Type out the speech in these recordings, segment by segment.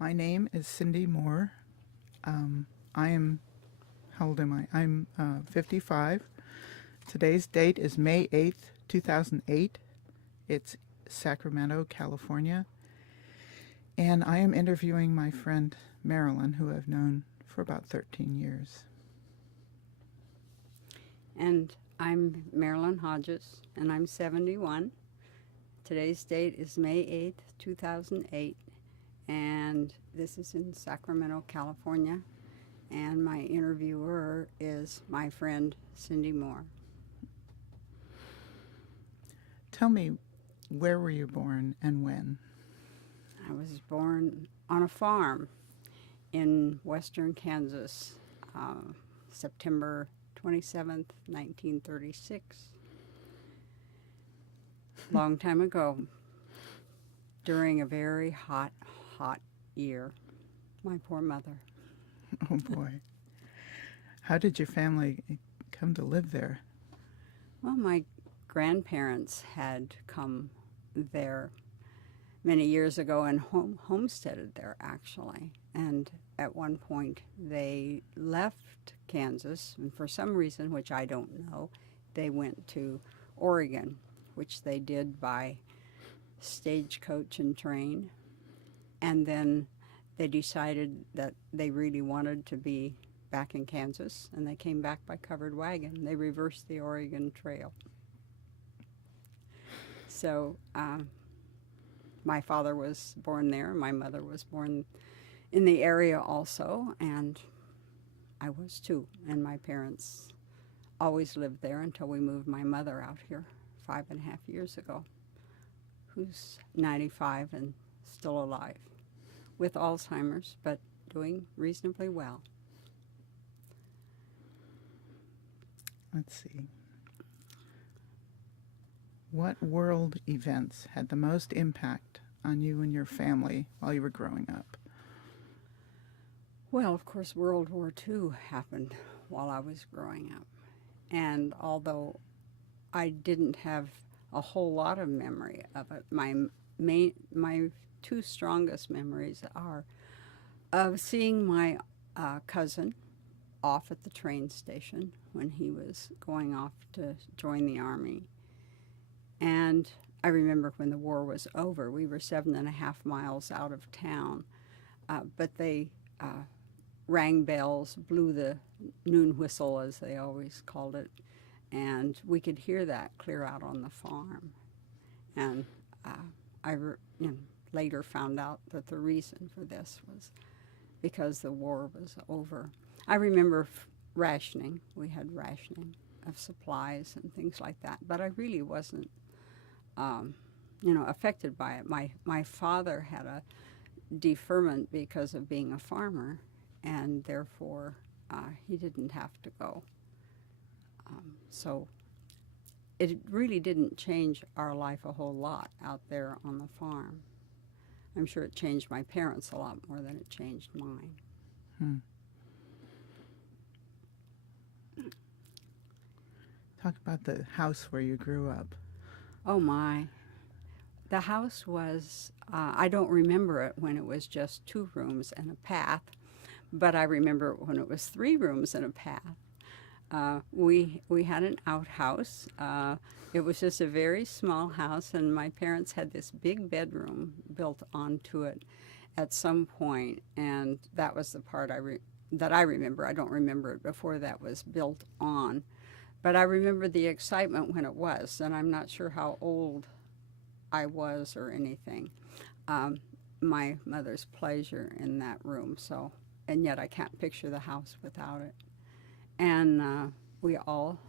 My name is Cindy Moore. I am, how old am I? I'm 55. Today's date is May 8th, 2008. It's Sacramento, California. And I am interviewing my friend Marilyn, who I've known for about 13 years. And I'm Marilyn Hodges, and I'm 71. Today's date is May 8th, 2008, and this is in Sacramento, California. And my interviewer is my friend Cindy Moore. Tell me, where were you born and when? I was born on a farm in western Kansas, September 27th, 1936. Long time ago, during a very hot year. My poor mother. Oh boy. How did your family come to live there? Well, my grandparents had come there many years ago and homesteaded there, actually. And at one point, they left Kansas, and for some reason, which I don't know, they went to Oregon, which they did by stagecoach and train. And then they decided that they really wanted to be back in Kansas, and they came back by covered wagon. They reversed the Oregon Trail. So my father was born there. My mother was born in the area also, and I was too. And my parents always lived there until we moved my mother out here 5.5 years ago, who's 95 and still alive with Alzheimer's, but doing reasonably well. Let's see. What world events had the most impact on you and your family while you were growing up? Well, of course, World War II happened while I was growing up. And although I didn't have a whole lot of memory of it, my two strongest memories are of seeing my cousin off at the train station when he was going off to join the Army. And I remember when the war was over, we were 7.5 miles out of town, but they rang bells, blew the noon whistle, as they always called it, and we could hear that clear out on the farm. And I later found out that the reason for this was because the war was over. I remember rationing. We had rationing of supplies and things like that, but I really wasn't affected by it. My father had a deferment because of being a farmer, and therefore he didn't have to go. So it really didn't change our life a whole lot out there on the farm. I'm sure it changed my parents a lot more than it changed mine. Talk about the house where you grew up. Oh my. The house was, I don't remember it when it was just 2 rooms and a path, but I remember it when it was 3 rooms and a path. We had an outhouse. It was just a very small house, and my parents had this big bedroom built onto it at some point, and that was the part that I remember. I don't remember it before that was built on, but I remember the excitement when it was, and I'm not sure how old I was or anything. My mother's pleasure in that room, and yet I can't picture the house without it. And we all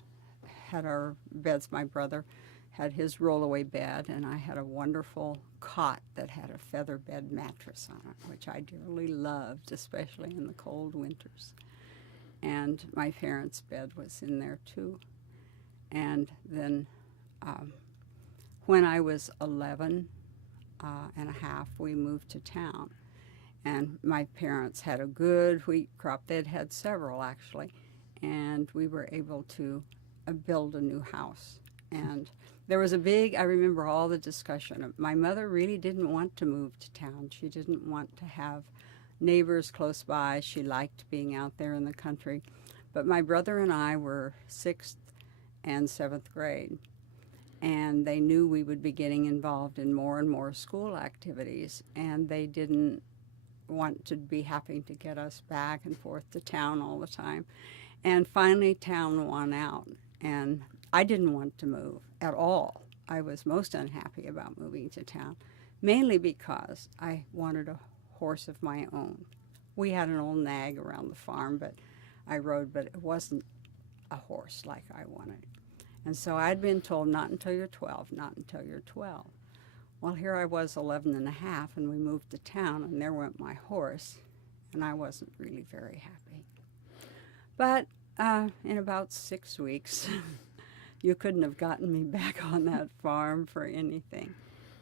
had our beds. My brother had his rollaway bed, and I had a wonderful cot that had a feather bed mattress on it, which I dearly loved, especially in the cold winters. And my parents' bed was in there too. And then when I was 11 and a half, we moved to town. And my parents had a good wheat crop. They'd had several, actually. And we were able to build a new house. And there was I remember all the discussion. My mother really didn't want to move to town. She didn't want to have neighbors close by. She liked being out there in the country. But my brother and I were 6th and 7th grade, and they knew we would be getting involved in more and more school activities, and they didn't want to be having to get us back and forth to town all the time. And finally, town won out, and I didn't want to move at all. I was most unhappy about moving to town, mainly because I wanted a horse of my own. We had an old nag around the farm, but I rode, but it wasn't a horse like I wanted. And so I'd been told, not until you're 12, not until you're 12. Well, here I was 11 and a half, and we moved to town, and there went my horse, and I wasn't really very happy. But in about 6 weeks, you couldn't have gotten me back on that farm for anything,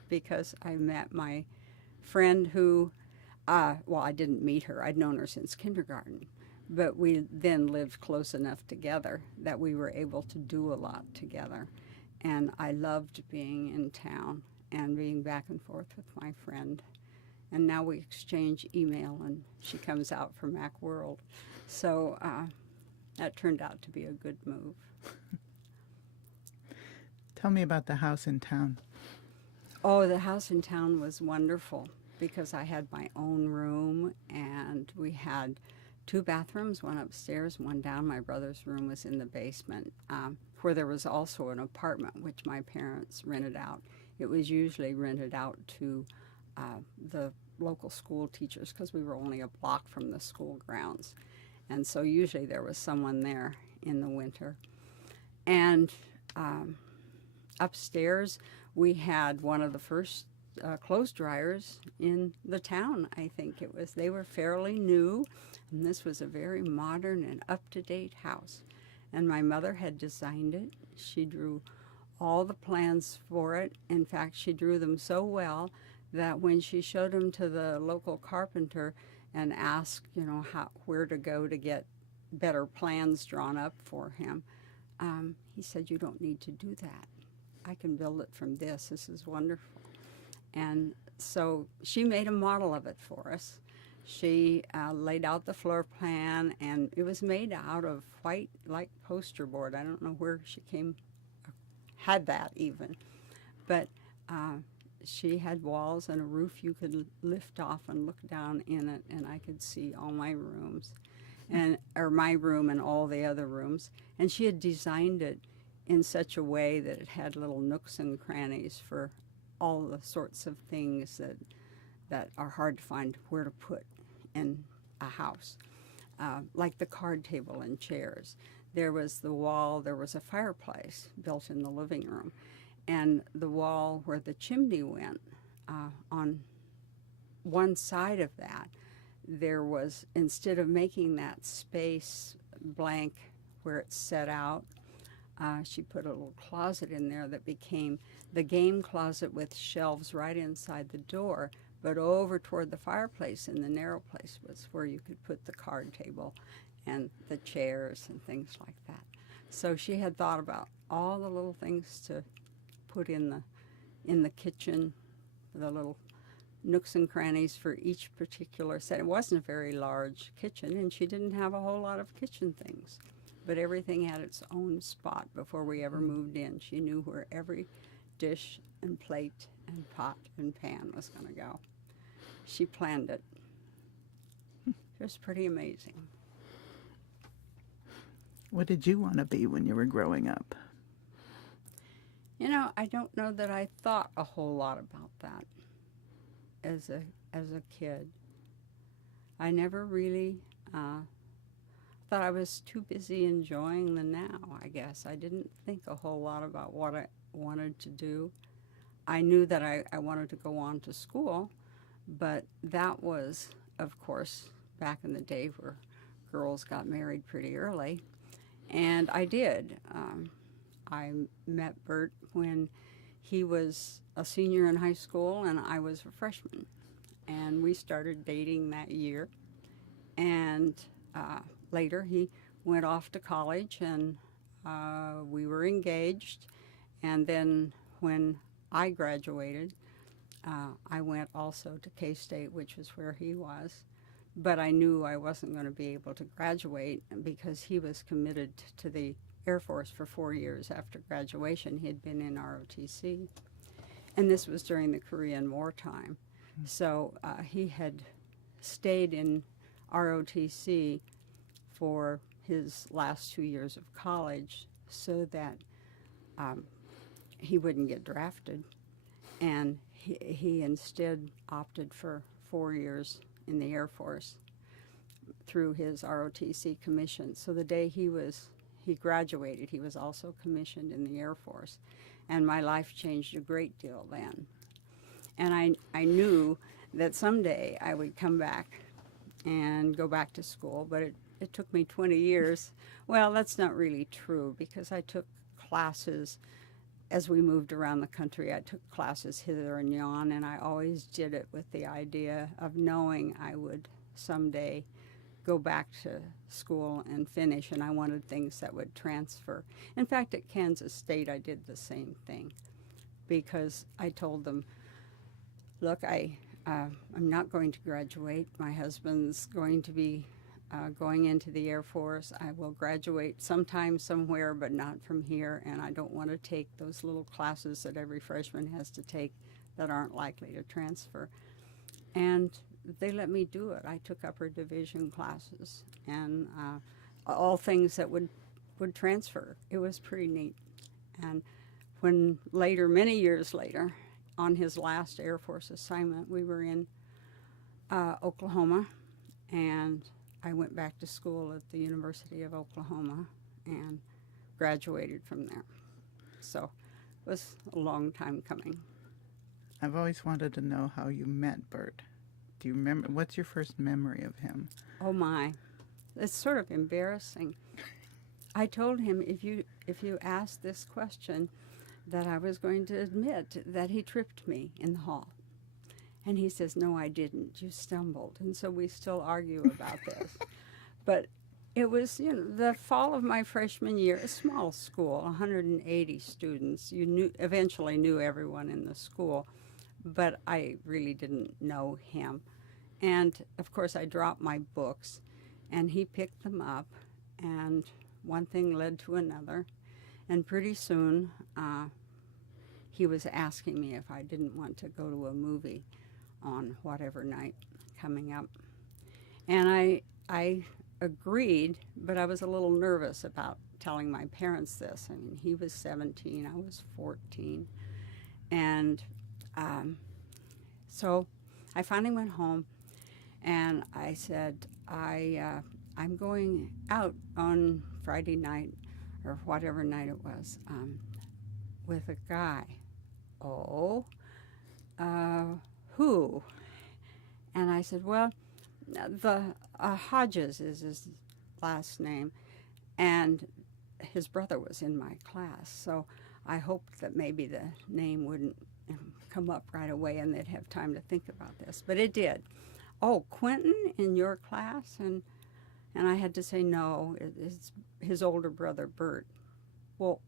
because I met my friend who, well, I didn't meet her. I'd known her since kindergarten. But we then lived close enough together that we were able to do a lot together. And I loved being in town and being back and forth with my friend. And now we exchange email, and she comes out from Macworld. So that turned out to be a good move. Tell me about the house in town. Oh, the house in town was wonderful because I had my own room, and we had 2 bathrooms, one upstairs, one down. My brother's room was in the basement, where there was also an apartment, which my parents rented out. It was usually rented out to the local school teachers because we were only a block from the school grounds. And so usually there was someone there in the winter. And upstairs, we had one of the first clothes dryers in the town, I think it was. They were fairly new, and this was a very modern and up-to-date house. And my mother had designed it. She drew all the plans for it. In fact, she drew them so well that when she showed them to the local carpenter and asked, where to go to get better plans drawn up for him, he said, "You don't need to do that. I can build it from this. This is wonderful." And so she made a model of it for us. She laid out the floor plan, and it was made out of white, like poster board. I don't know where she had that even. But she had walls and a roof you could lift off and look down in it, and I could see all my rooms, or my room and all the other rooms. And she had designed it in such a way that it had little nooks and crannies for all the sorts of things that are hard to find where to put in a house, like the card table and chairs. There was the wall, there was a fireplace built in the living room, and the wall where the chimney went, on one side of that, there was, instead of making that space blank where it's set out, she put a little closet in there that became the game closet with shelves right inside the door, but over toward the fireplace in the narrow place was where you could put the card table and the chairs and things like that. So she had thought about all the little things to put in the kitchen, the little nooks and crannies for each particular set. It wasn't a very large kitchen, and she didn't have a whole lot of kitchen things. But everything had its own spot before we ever moved in. She knew where every dish and plate and pot and pan was going to go. She planned it. It was pretty amazing. What did you want to be when you were growing up? I don't know that I thought a whole lot about that as a kid. I never really thought I was too busy enjoying the now, I guess. I didn't think a whole lot about what I wanted to do. I knew that I wanted to go on to school, but that was, of course, back in the day where girls got married pretty early, and I did. I met Bert when he was a senior in high school and I was a freshman, and we started dating that year, and later he went off to college, and we were engaged, And then when I graduated, I went also to K-State, which was where he was. But I knew I wasn't going to be able to graduate because he was committed to the Air Force for 4 years after graduation. He had been in ROTC. And this was during the Korean War time. So he had stayed in ROTC for his last 2 years of college so that he wouldn't get drafted. And he instead opted for 4 years in the Air Force through his ROTC commission. So the day he graduated, he was also commissioned in the Air Force. And my life changed a great deal then. And I knew that someday I would come back and go back to school, but it took me 20 years. Well, that's not really true because I took classes as we moved around the country. I took classes hither and yon, and I always did it with the idea of knowing I would someday go back to school and finish, and I wanted things that would transfer. In fact, at Kansas State, I did the same thing because I told them, look, I'm not going to graduate. My husband's going to be going into the Air Force. I will graduate sometime somewhere, but not from here, and I don't want to take those little classes that every freshman has to take that aren't likely to transfer. And they let me do it. I took upper division classes and all things that would transfer. It was pretty neat. And when later, many years later, on his last Air Force assignment, we were in Oklahoma, and I went back to school at the University of Oklahoma and graduated from there. So it was a long time coming. I've always wanted to know how you met Bert. Do you remember, what's your first memory of him? Oh my, it's sort of embarrassing. I told him if you asked this question that I was going to admit that he tripped me in the hall. And he says, no, I didn't. You stumbled. And so we still argue about this. But it was, the fall of my freshman year, a small school, 180 students. You eventually knew everyone in the school, but I really didn't know him. And, of course, I dropped my books, and he picked them up, and one thing led to another. And pretty soon, he was asking me if I didn't want to go to a movie on whatever night coming up. And I agreed, but I was a little nervous about telling my parents this. I mean, he was 17, I was 14. And so I finally went home, and I said, I'm going out on Friday night, or whatever night it was, with a guy. Oh, who? And I said, well, the Hodges is his last name, and his brother was in my class, so I hoped that maybe the name wouldn't come up right away and they'd have time to think about this. But it did. Oh, Quentin in your class? And I had to say, no, it's his older brother, Bert. Well,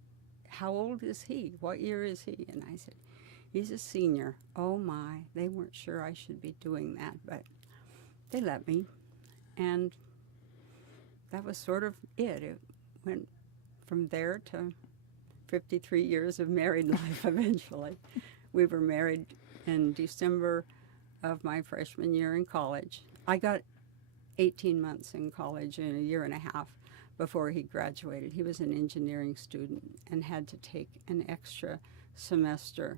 how old is he? What year is he? And I said, he's a senior. Oh my, they weren't sure I should be doing that, but they let me. And that was sort of it. It went from there to 53 years of married life eventually. We were married in December of my freshman year in college. I got 18 months in college and a year and a half before he graduated. He was an engineering student and had to take an extra semester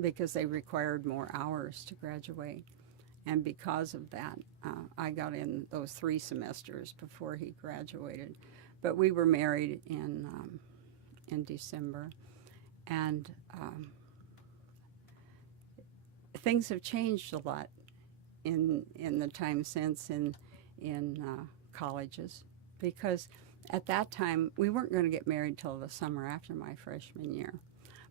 because they required more hours to graduate. And because of that, I got in those 3 semesters before he graduated. But we were married in December. And things have changed a lot in the time since in colleges, because at that time we weren't going to get married till the summer after my freshman year.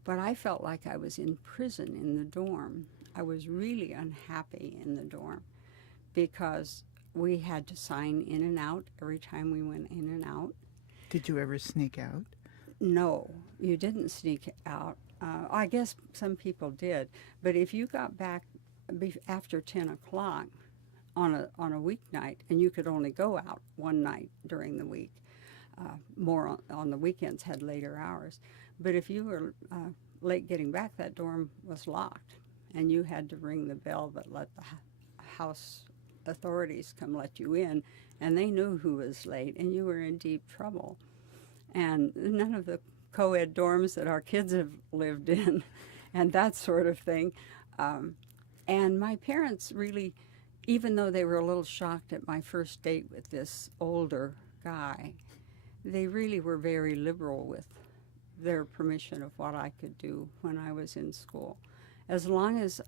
But I felt like I was in prison in the dorm. I was really unhappy in the dorm because we had to sign in and out every time we went in and out. Did you ever sneak out? No, you didn't sneak out. I guess some people did, but if you got back after 10 o'clock on a weeknight, and you could only go out one night during the week, more on the weekends had later hours. But if you were late getting back, that dorm was locked, and you had to ring the bell that let the house authorities come let you in, and they knew who was late, and you were in deep trouble. And none of the co-ed dorms that our kids have lived in and that sort of thing. And my parents really, even though they were a little shocked at my first date with this older guy, they really were very liberal with their permission of what I could do when I was in school. As long as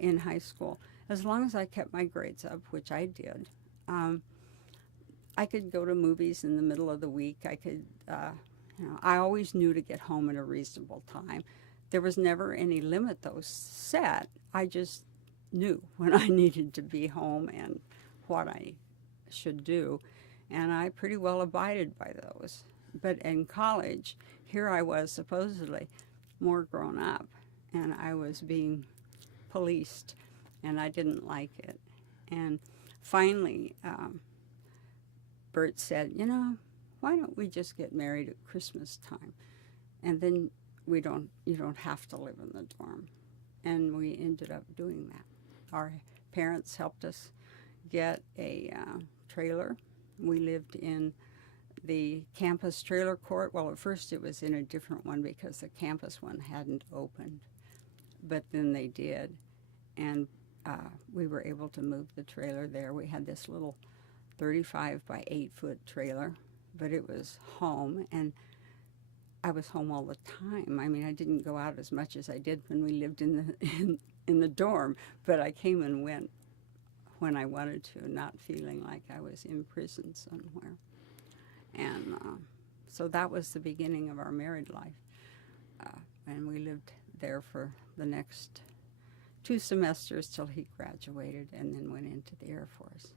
in high school, as long as I kept my grades up, which I did, I could go to movies in the middle of the week. I could, I always knew to get home at a reasonable time. There was never any limit, though, set. I just knew when I needed to be home and what I should do. And I pretty well abided by those. But in college, here I was supposedly more grown up, and I was being policed, and I didn't like it. And finally, Bert said, why don't we just get married at Christmas time? And then you don't have to live in the dorm. And we ended up doing that. Our parents helped us get a trailer. We lived in the campus trailer court. Well, at first it was in a different one because the campus one hadn't opened. But then they did. And we were able to move the trailer there. We had this little 35 by 8 foot trailer, but it was home, and I was home all the time. I mean, I didn't go out as much as I did when we lived in the dorm, but I came and went when I wanted to, not feeling like I was in prison somewhere. And so that was the beginning of our married life. And we lived there for the next 2 semesters till he graduated and then went into the Air Force.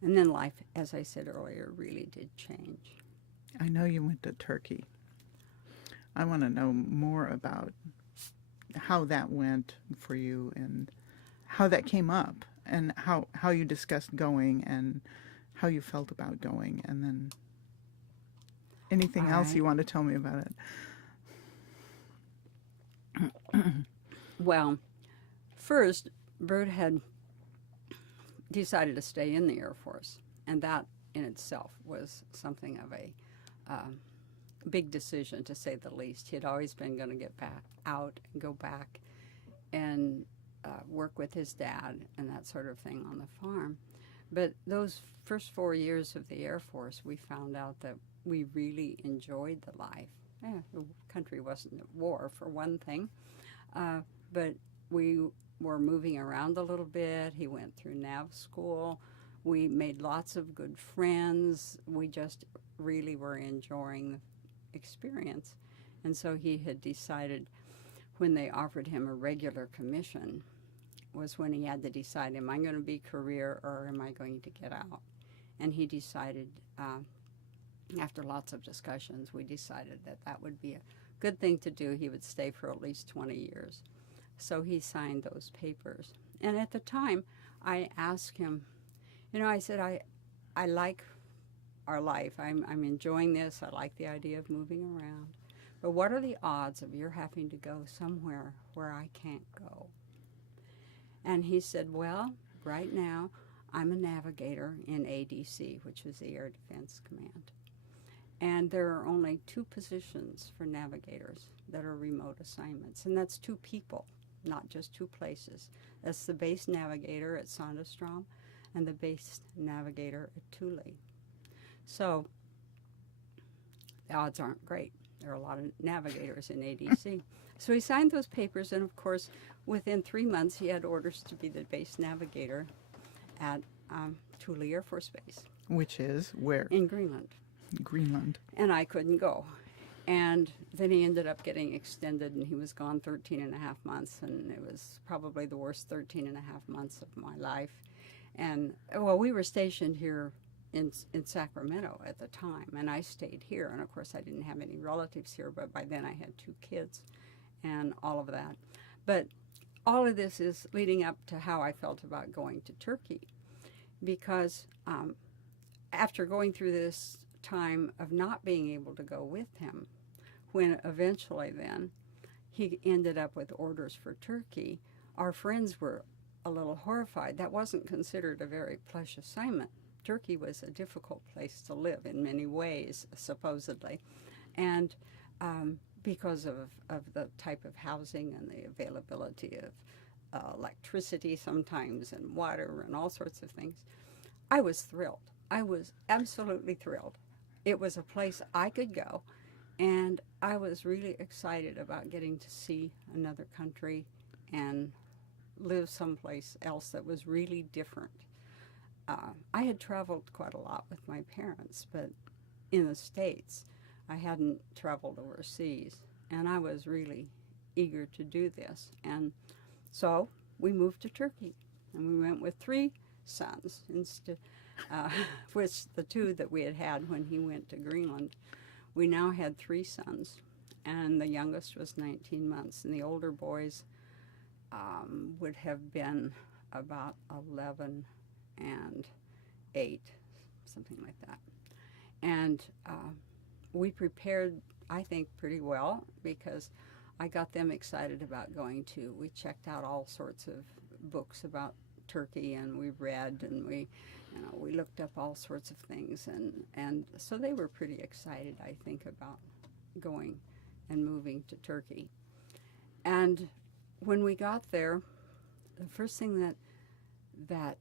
And then life, as I said earlier, really did change. I know you went to Turkey. I want to know more about how that went for you and how that came up and how you discussed going and how you felt about going, and then anything else you want to tell me about it. Well, first, Bert had decided to stay in the Air Force, and that in itself was something of a big decision, to say the least. He had always been going to get back out and go back and work with his dad and that sort of thing on the farm. But those first 4 years of the Air Force, we found out that we really enjoyed the life. The country wasn't at war, for one thing, but we were moving around a little bit. He went through nav school. We made lots of good friends. We just really were enjoying the experience. And so he had decided, when they offered him a regular commission, was when he had to decide, am I going to be career or am I going to get out? And he decided, after lots of discussions, we decided that that would be a good thing to do. He would stay for at least 20 years. So he signed those papers. And at the time, I asked him, I said, I like our life. I'm enjoying this. I like the idea of moving around. But what are the odds of your having to go somewhere where I can't go? And he said, well, right now, I'm a navigator in ADC, which is the Air Defense Command. And there are only 2 positions for navigators that are remote assignments, and that's 2 people, not just 2 places. That's the base navigator at Sandestrom and the base navigator at Thule. So the odds aren't great. There are a lot of navigators in ADC. So he signed those papers, and of course, within 3 months, he had orders to be the base navigator at Thule Air Force Base. Which is where? In Greenland. Greenland. And I couldn't go. And then he ended up getting extended, and he was gone 13 and a half months, and it was probably the worst 13 and a half months of my life. And, well, we were stationed here in Sacramento at the time, and I stayed here. And of course, I didn't have any relatives here, but by then I had 2 kids and all of that. But all of this is leading up to how I felt about going to Turkey, because after going through this time of not being able to go with him, when eventually then he ended up with orders for Turkey, our friends were a little horrified. That wasn't considered a very plush assignment. Turkey was a difficult place to live in many ways, supposedly, and because of the type of housing and the availability of electricity sometimes and water and all sorts of things. I was thrilled. I was absolutely thrilled. It was a place I could go, and I was really excited about getting to see another country and live someplace else that was really different. I had traveled quite a lot with my parents, but in the States, I hadn't traveled overseas, and I was really eager to do this. And so we moved to Turkey, and we went with 3 sons instead, which the 2 that we had had when he went to Greenland. We now had 3 sons, and the youngest was 19 months, and the older boys would have been about 11 and 8, something like that. And we prepared, I think, pretty well, because I got them excited about going to. We checked out all sorts of books about Turkey, and we read, and we looked up all sorts of things, and so they were pretty excited, I think, about going and moving to Turkey. And when we got there, the first thing that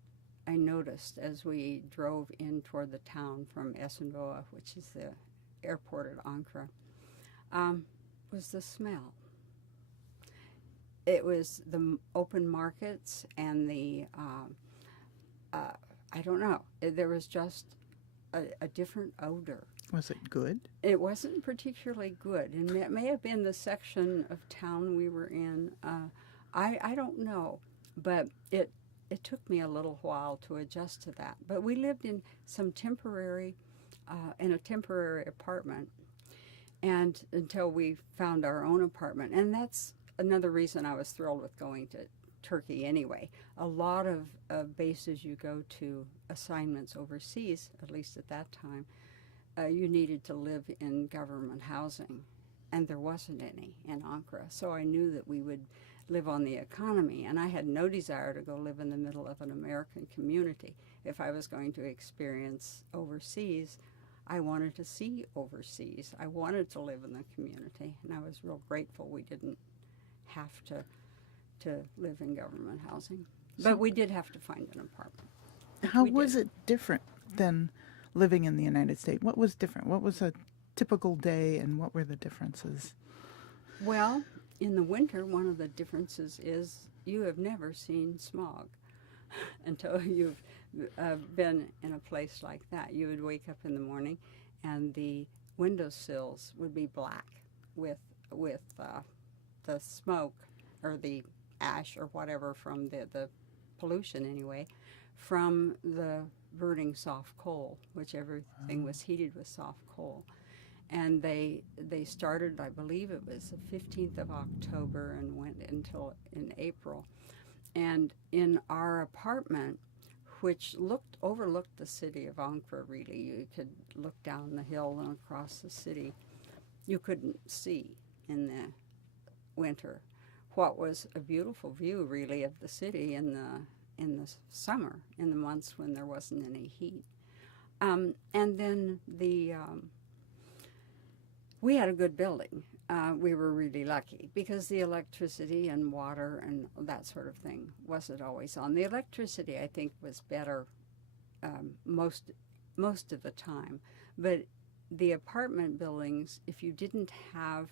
I noticed as we drove in toward the town from Esenboğa, which is the airport at Ankara, was the smell. It was the open markets and the, I don't know, there was just a different odor. Was it good? It wasn't particularly good, and it may have been the section of town we were in. I don't know, but it took me a little while to adjust to that. But we lived in some temporary, in a temporary apartment, and until we found our own apartment. And that's another reason I was thrilled with going to Turkey anyway. A lot of bases you go to, assignments overseas, at least at that time, you needed to live in government housing, and there wasn't any in Ankara. So I knew that we would live on the economy, and I had no desire to go live in the middle of an American community. If I was going to experience overseas, I wanted to see overseas. I wanted to live in the community, and I was real grateful we didn't have to live in government housing. But we did have to find an apartment. How was it different than living in the United States? What was different? What was a typical day, and what were the differences? Well, in the winter, one of the differences is you have never seen smog until you've been in a place like that. You would wake up in the morning, and the windowsills would be black with the smoke or the ash or whatever from the pollution anyway, from the burning soft coal, which everything was heated with soft coal. And they started, I believe it was the 15th of October and went until in April. And in our apartment, which overlooked the city of Ankara, really, you could look down the hill and across the city. You couldn't see in the winter what was a beautiful view, really, of the city in the summer, in the months when there wasn't any heat. And then we had a good building. We were really lucky because the electricity and water and that sort of thing wasn't always on. The electricity, I think, was better most of the time. But the apartment buildings, if you didn't have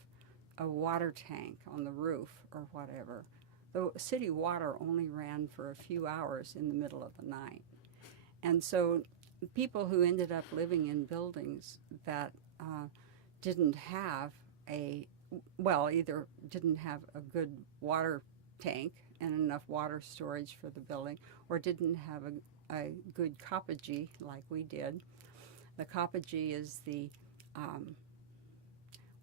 a water tank on the roof or whatever, the city water only ran for a few hours in the middle of the night. And so people who ended up living in buildings that didn't have either didn't have a good water tank and enough water storage for the building, or didn't have a good coppagee like we did. The coppagee is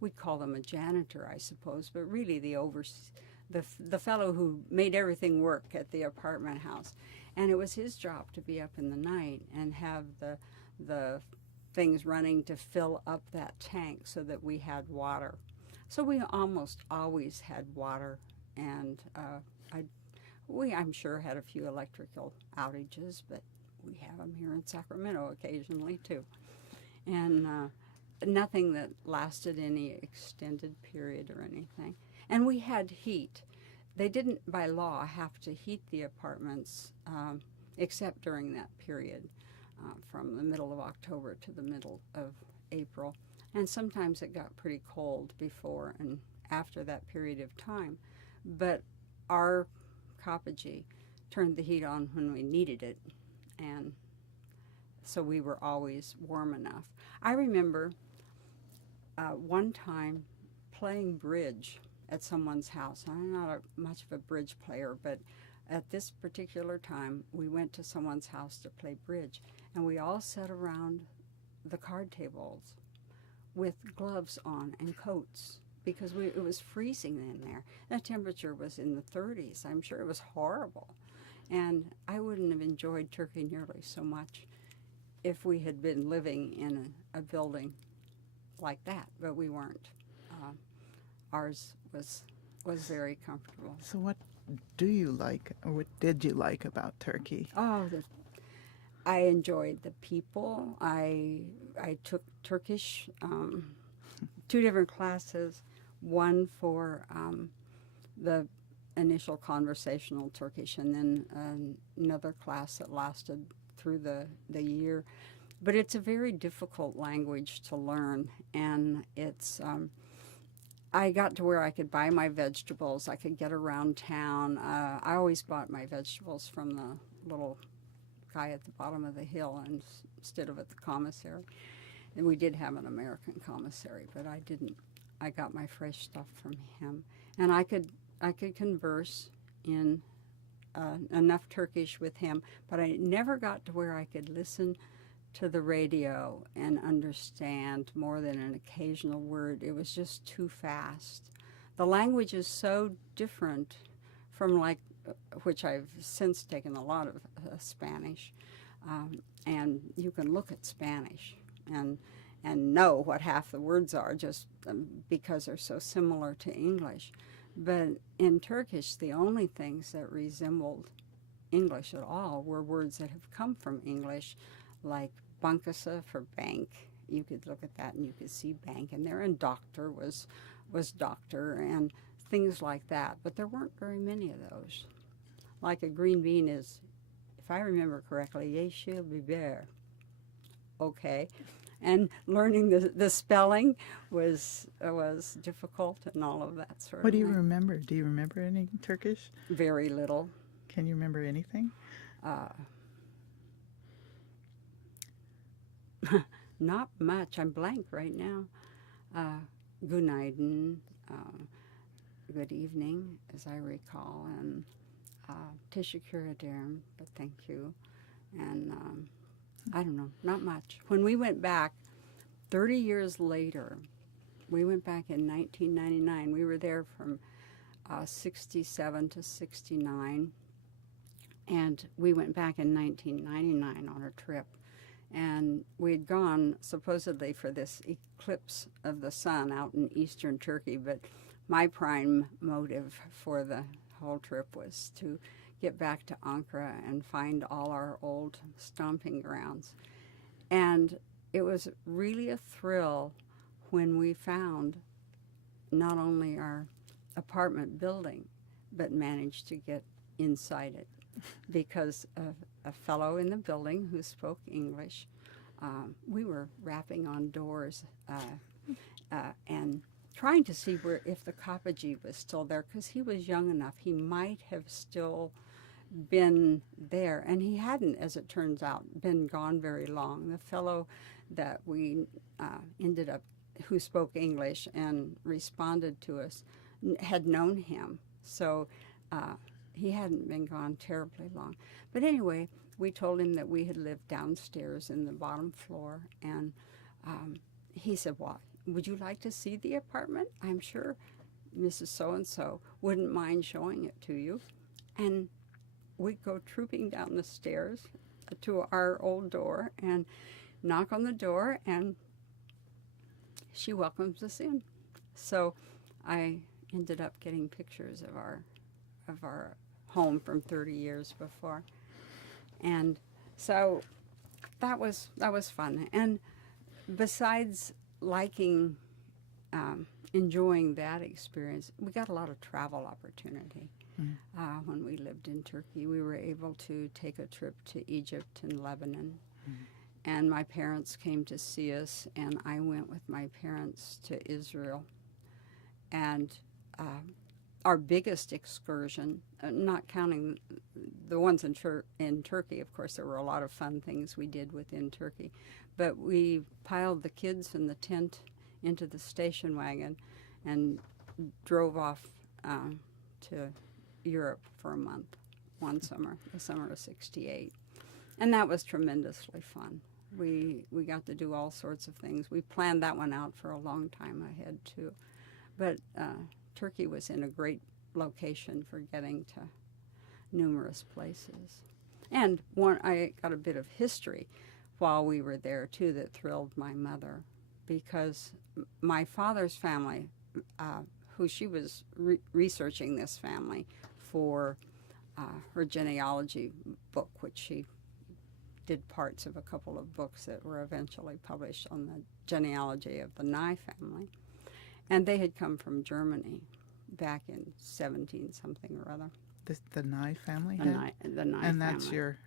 we'd call them a janitor, I suppose, but really the fellow who made everything work at the apartment house. And it was his job to be up in the night and have the things running to fill up that tank so that we had water. So we almost always had water, and I'm sure had a few electrical outages, but we have them here in Sacramento occasionally too. And nothing that lasted any extended period or anything. And we had heat. They didn't, by law, have to heat the apartments except during that period, from the middle of October to the middle of April. And sometimes it got pretty cold before and after that period of time. But our coppagee turned the heat on when we needed it, and so we were always warm enough. I remember one time playing bridge at someone's house. I'm not much of a bridge player, but at this particular time, we went to someone's house to play bridge, and we all sat around the card tables with gloves on and coats because it was freezing in there. The temperature was in the 30s. I'm sure it was horrible. And I wouldn't have enjoyed Turkey nearly so much if we had been living in a building like that, but we weren't. Ours was very comfortable. So what do you like, or what did you like about Turkey? Oh, I enjoyed the people. I took Turkish, 2 different classes, one for the initial conversational Turkish, and then another class that lasted through the year. But it's a very difficult language to learn, and it's I got to where I could buy my vegetables. I could get around town. I always bought my vegetables from the little guy at the bottom of the hill instead of at the commissary. And we did have an American commissary, but I didn't. I got my fresh stuff from him, and I could converse in enough Turkish with him, but I never got to where I could listen to the radio and understand more than an occasional word. It was just too fast. The language is so different from which I've since taken a lot of Spanish, and you can look at Spanish and know what half the words are just because they're so similar to English. But in Turkish, the only things that resembled English at all were words that have come from English, like bankası for bank. You could look at that and you could see bank in there, and doctor was doctor, and things like that. But there weren't very many of those. Like a green bean is, if I remember correctly, yeşil biber. Okay. And learning the spelling was difficult and all of that sort of thing. What do you remember? Do you remember any Turkish? Very little. Can you remember anything? Not much. I'm blank right now. Günaydın, good evening, as I recall, and teşekkür ederim, but thank you. And I don't know, not much. When we went back 30 years later, we went back in 1999. We were there from 67 to 69, and we went back in 1999 on a trip. And we had gone supposedly for this eclipse of the sun out in eastern Turkey, but my prime motive for the whole trip was to get back to Ankara and find all our old stomping grounds. And it was really a thrill when we found not only our apartment building, but managed to get inside it because of a fellow in the building who spoke English. We were rapping on doors and trying to see if the coppagee was still there, because he was young enough. He might have still been there, and he hadn't, as it turns out, been gone very long. The fellow that we ended up, who spoke English and responded to us, had known him. So he hadn't been gone terribly long. But anyway, we told him that we had lived downstairs in the bottom floor, and he said, well, would you like to see the apartment? I'm sure Mrs. So-and-so wouldn't mind showing it to you. And we'd go trooping down the stairs to our old door and knock on the door, and she welcomes us in. So I ended up getting pictures of our home from 30 years before. And so that was fun. And besides liking, enjoying that experience, we got a lot of travel opportunity. When we lived in Turkey, we were able to take a trip to Egypt and Lebanon. And my parents came to see us, and I went with my parents to Israel. And our biggest excursion, not counting the ones in Turkey, of course, there were a lot of fun things we did within Turkey, but we piled the kids in the tent into the station wagon and drove off to Europe for a month, one summer, the summer of '68. And that was tremendously fun. We got to do all sorts of things. We planned that one out for a long time ahead, too. But Turkey was in a great location for getting to numerous places. And I got a bit of history while we were there, too, that thrilled my mother, because my father's family, who she was researching this family for her genealogy book, which she did parts of a couple of books that were eventually published on the genealogy of the Nye family. And they had come from Germany back in 17-something or other. The Nye family? The Nye family. And that's your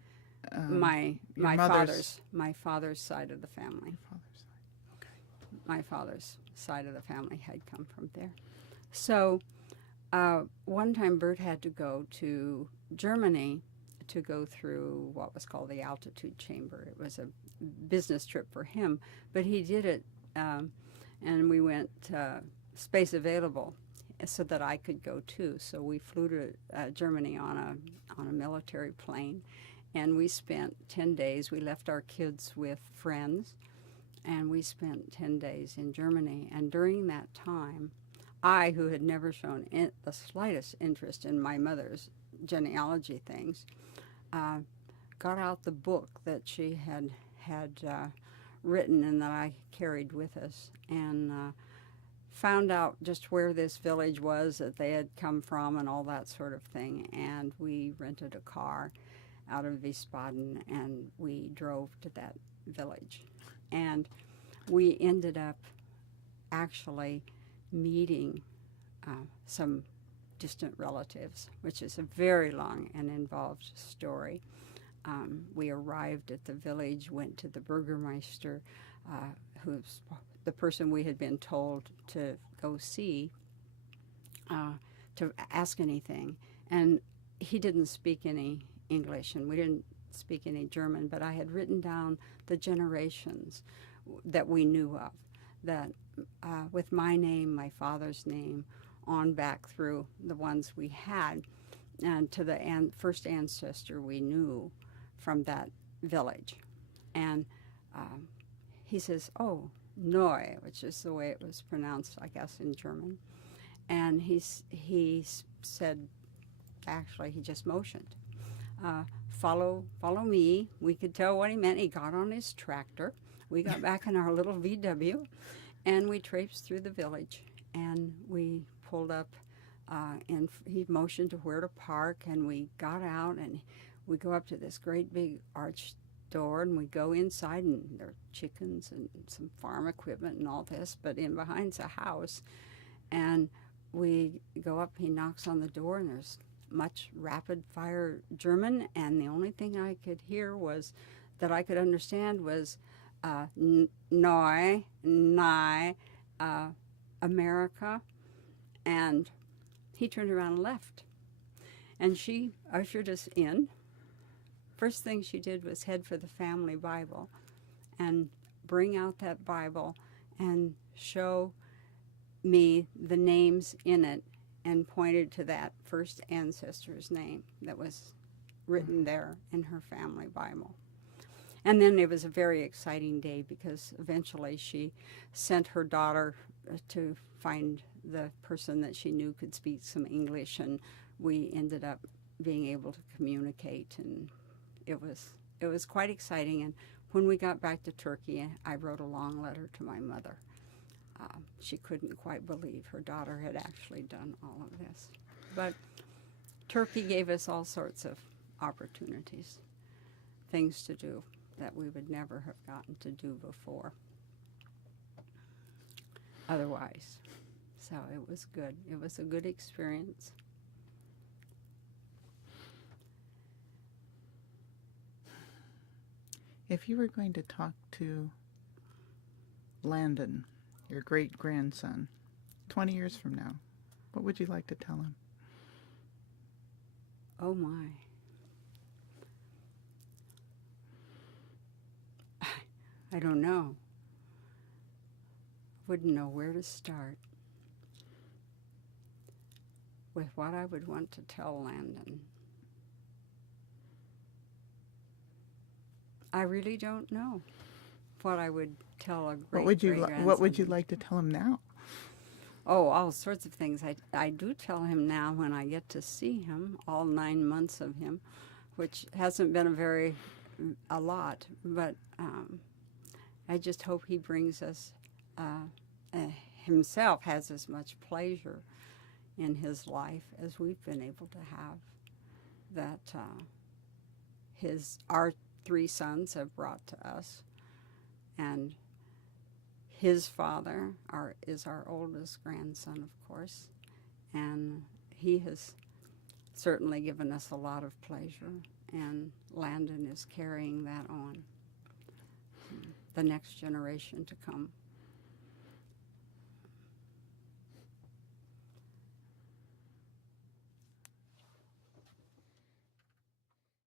my mother's... my father's side of the family. Your father's side. Okay. My father's side of the family had come from there. So one time Bert had to go to Germany to go through what was called the altitude chamber. It was a business trip for him, but he did it, and we went space available so that I could go too. So we flew to Germany on a military plane, and we spent 10 days. We left our kids with friends, and we spent 10 days in Germany. And during that time, I, who had never shown the slightest interest in my mother's genealogy things, got out the book that she had written and that I carried with us, and found out just where this village was that they had come from and all that sort of thing. And we rented a car out of Wiesbaden, and we drove to that village. And we ended up actually meeting some distant relatives, which is a very long and involved story. We arrived at the village, went to the Burgermeister, who's the person we had been told to go see, to ask anything. And he didn't speak any English, and we didn't speak any German, but I had written down the generations that we knew of, that with my name, my father's name, on back through the ones we had, and to the first ancestor we knew from that village. And he says, oh, Neu, which is the way it was pronounced, I guess, in German. And he said, actually, he just motioned, follow me. We could tell what he meant. He got on his tractor. We got back in our little VW, and we traipsed through the village, and we pulled up, and he motioned to where to park, and we got out, and we go up to this great big arched door, and we go inside, and there are chickens and some farm equipment and all this, but in behind's a house. And we go up, he knocks on the door, and there's much rapid fire German, and the only thing I could hear was, that I could understand, was Neu, Nye, America. And he turned around and left. And she ushered us in. First thing she did was head for the family Bible and bring out that Bible and show me the names in it and pointed to that first ancestor's name that was written there in her family Bible. And then it was a very exciting day because eventually she sent her daughter to find the person that she knew could speak some English, and we ended up being able to communicate, and it was quite exciting. And when we got back to Turkey, I wrote a long letter to my mother. She couldn't quite believe her daughter had actually done all of this. But Turkey gave us all sorts of opportunities, things to do that we would never have gotten to do before otherwise. So it was good. It was a good experience. If you were going to talk to Landon, your great-grandson, 20 years from now, what would you like to tell him? Oh my. I don't know. Wouldn't know where to start with what I would want to tell Landon. I really don't know what I would tell a great-grandson. What would you like to tell him now? Oh, all sorts of things. I do tell him now when I get to see him, all 9 months of him, which hasn't been a lot, but I just hope he brings us, himself has as much pleasure in his life as we've been able to have, that our 3 sons have brought to us, and his father is our oldest grandson, of course, and he has certainly given us a lot of pleasure, and Landon is carrying that on, the next generation to come.